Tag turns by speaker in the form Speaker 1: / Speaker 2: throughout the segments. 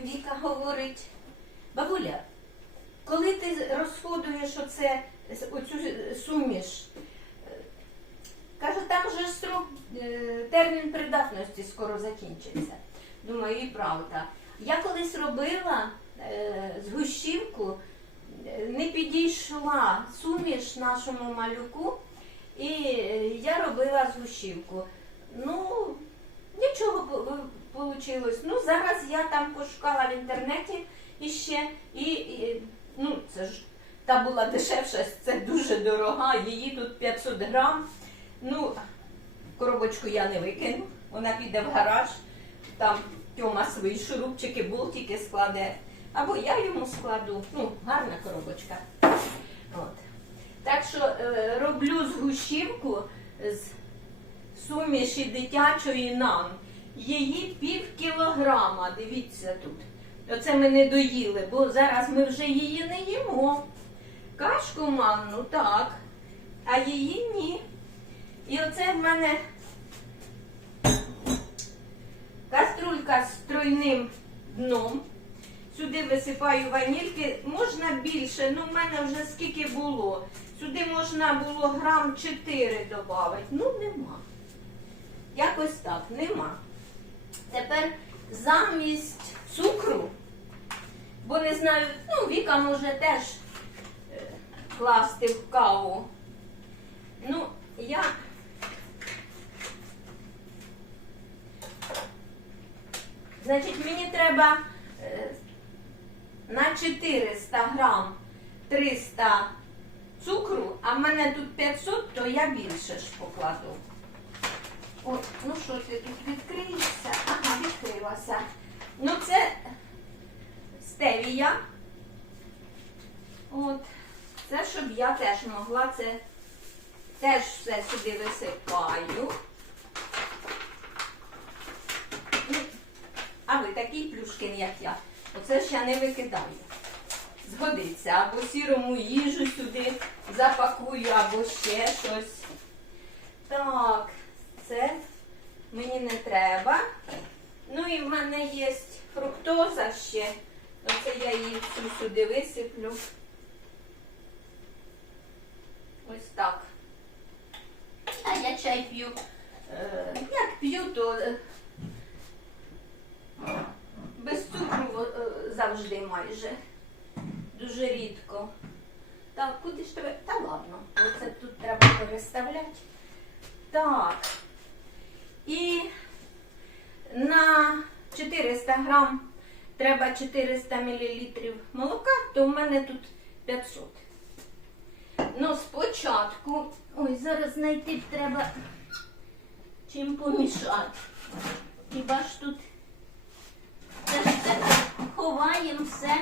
Speaker 1: Віка говорить, бабуля, коли ти розходуєш оце, оцю суміш, каже, там же строк, е, термін придатності скоро закінчиться. Думаю, і правда. Я колись робила е, згущівку, не підійшла суміш нашому малюку, і я робила згущівку. Ну, нічого вийшло. Ну, зараз я там пошукала в інтернеті іще, і, і ну, це ж та була дешевша, це дуже дорога, її тут 500 грам. Ну, коробочку я не викину, вона піде в гараж, там Тьома свої шурупчики, болтики складе. Або я йому складу. Ну, гарна коробочка. От. Так що е, роблю згущівку з суміші дитячої нам. Її пів кілограма, дивіться тут. Оце ми не доїли, бо зараз ми вже її не їмо. Кашку манну, так, а її ні. І оце в мене каструлька з тройним дном. Сюди висипаю ванільки. Можна більше, ну в мене вже скільки було. Сюди можна було грам 4 додати. Ну, нема. Якось так, нема. Тепер замість цукру, бо не знаю, ну, Віка може теж е, класти в каву. Ну, я Значить, мені треба е, на 400 грам 300 цукру, а в мене тут 500, то я більше ж покладу. От, ну що ти тут відкриєшся? Ага, відкрилася. Ну це стевія. От. Це щоб я теж могла це теж все сюди висипаю. А ви такий плюшкин, як я. Оце ж я не викидаю. Згодиться. Або сірому їжу сюди запакую, або ще щось. Так, це мені не треба. Ну і в мене є фруктоза ще. Оце я її всю сюди висиплю. Ось так. А я чай п'ю. Е, як п'ю, то е, без цукру е, завжди майже. Дуже рідко. Так, куди ж тебе? Та ладно, оце тут треба переставляти. Так. І на 400 грам треба 400 мл молока, то в мене тут 500. Ну, спочатку, ой, зараз знайти треба чим помішати. Хіба ж тут це все ховаємо все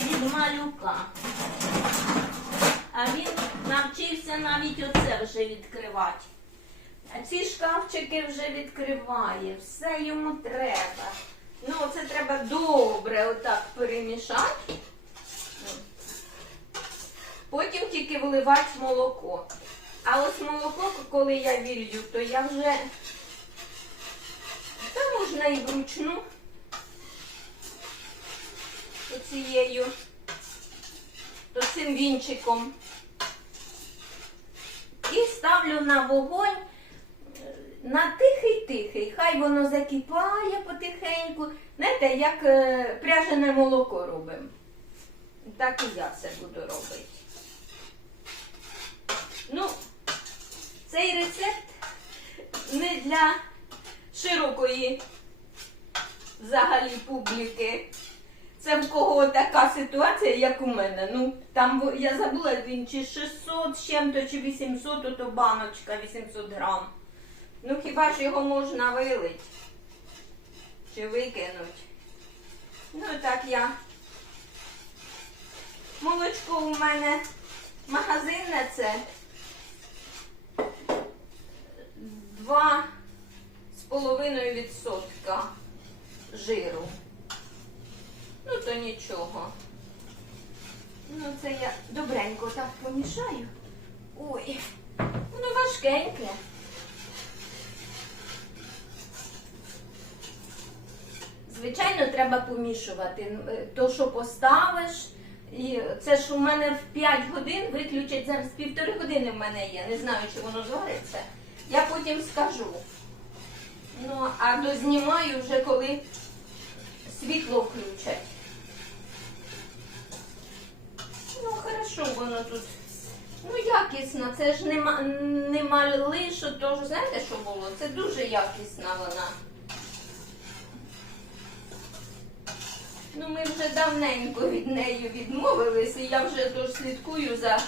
Speaker 1: від малюка. А він навчився навіть оце вже відкривати. А ці шкафчики вже відкриває, все йому треба. Ну, це треба добре отак перемішати. Потім тільки вливати молоко. А ось молоко, коли я вілью, то я вже та можна і вручну оцією, то цим вінчиком. І ставлю на вогонь е, на тихий-тихий. Хай воно закипає потихеньку. Знаєте, як е, пряжене молоко робимо. Так і я це буду робити. Ну, цей рецепт не для широкої взагалі публіки. Це в кого така ситуація, як у мене. Ну, там я забула він чи 600 з чим-то, чи 800, ото баночка 800 грам. Ну хіба ж його можна вилить? Чи викинуть? Ну так я. Молочко у мене магазинне це. Два з половиною відсотка жиру. Ну, то нічого. Ну, це я добренько так помішаю. Ой, воно важкеньке. Звичайно, треба помішувати. Е, То, що поставиш, і це ж у мене в 5 годин виключать зараз півтори години в мене є. Не знаю, чи воно звариться. Я потім скажу. Ну, а дознімаю вже коли світло включать. Ну, хорошо воно тут. Ну, якісно, це ж не, ма- не мали, що то ж знаєте, що було? Це дуже якісна вона. Ну, ми вже давненько від неї відмовилися, я вже тож слідкую за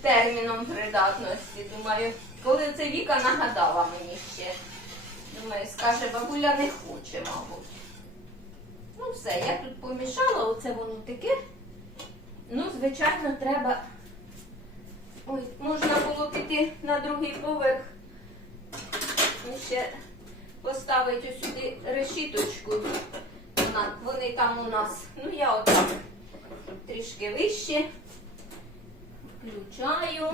Speaker 1: терміном придатності. Думаю, коли це Віка нагадала мені ще. Думаю, скаже, бабуля не хоче, мабуть. Ну, все, я тут помішала, оце воно таке. Ну, звичайно, треба. Ой, можна було піти на другий поверх. І ще поставити сюди решіточку. Вона- Вони там у нас. Ну, я отак трішки вище. Включаю.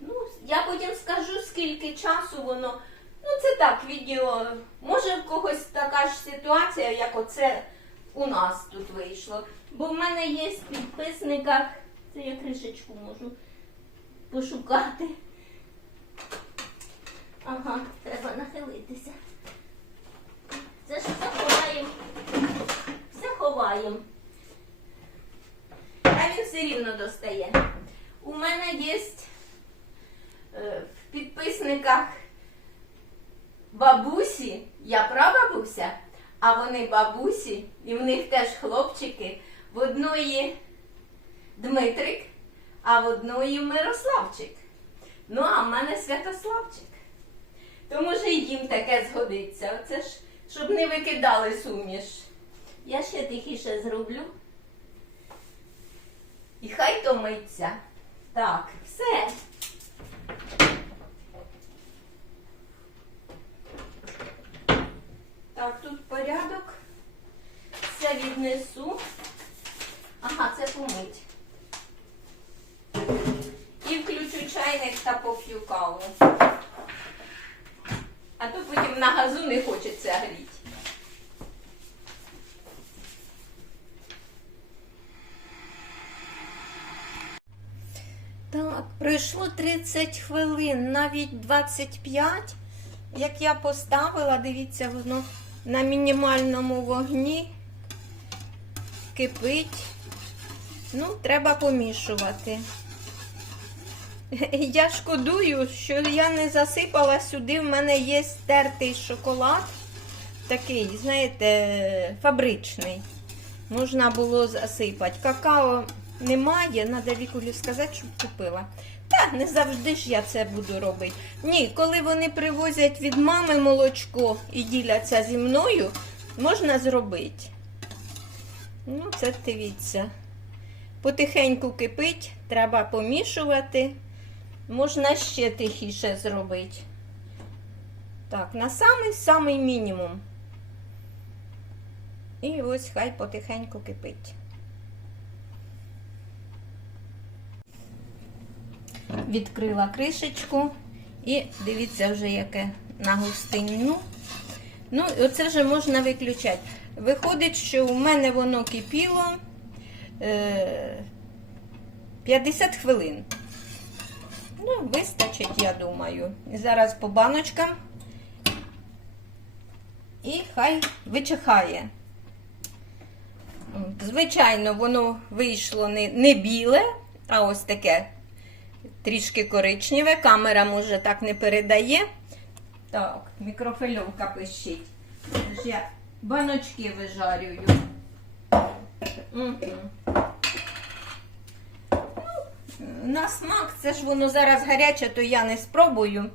Speaker 1: Ну, я потім скажу, скільки часу воно. Ну, це так, відео. Може, в когось така ж ситуація, як оце у нас тут вийшло. Бо в мене є в підписниках. Це я кришечку можу пошукати. Ага, треба нахилитися. Це ж все ховаємо. Все ховаємо. А він все рівно достає. У мене є е, в підписниках бабусі, я прабабуся, а вони бабусі, і в них теж хлопчики. В одної Дмитрик, а в одної Мирославчик. Ну, а в мене Святославчик. То може і їм таке згодиться. Оце ж, щоб не викидали суміш. Я ще тихіше зроблю. І хай то миться. Так, все. Так, тут порядок. Все віднесу. Ага, це помить. І включу чайник та поп'ю каву. На газу не хочеться гріти. Так, пройшло 30 хвилин, навіть 25. Як я поставила, дивіться, воно на мінімальному вогні кипить. Ну, треба помішувати. Я шкодую, що я не засипала сюди. В мене є стертий шоколад. Такий, знаєте, фабричний. Можна було засипати. Какао немає, треба Вікулі сказати, щоб купила. Так, не завжди ж я це буду робити. Ні, коли вони привозять від мами молочко і діляться зі мною, можна зробити. Ну, це дивіться. Потихеньку кипить, треба помішувати. Можна ще тихіше зробити. Так, на самий-самий мінімум. І ось хай потихеньку кипить. Відкрила кришечку і дивіться вже яке на густину. Ну, і оце вже можна виключати. Виходить, що у мене воно кипіло е, 50 хвилин. Ну, вистачить, я думаю. Зараз по баночкам. І хай вичихає. Звичайно, воно вийшло не, не біле, а ось таке трішки коричневе. Камера, може, так не передає. Так, мікрофильовка пищить. Я баночки вижарюю. Угу. На смак, це ж воно зараз гаряче, то я не спробую.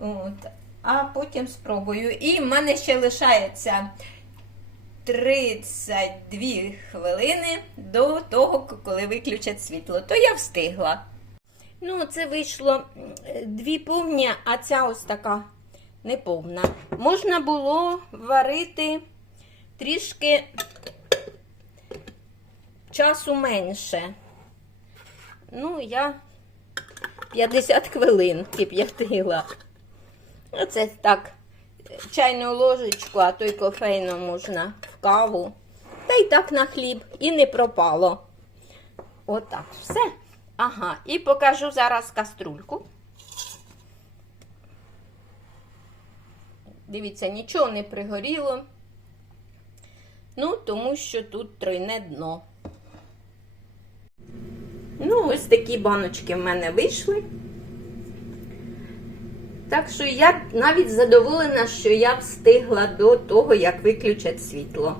Speaker 1: От. А потім спробую. І в мене ще лишається 32 хвилини до того, коли виключать світло. То я встигла. Ну, це вийшло е, дві повні, а ця ось така неповна. Можна було варити трішки часу менше. Ну, я 50 хвилин кип'ятила. Оце так. Чайну ложечку, а то й кофейну можна в каву. Та й так на хліб. І не пропало. Отак, все. Ага, і покажу зараз каструльку. Дивіться, нічого не пригоріло. Ну, тому що тут тройне дно. Ну, ось такі баночки в мене вийшли. Так що я навіть задоволена, що я встигла до того, як виключать світло.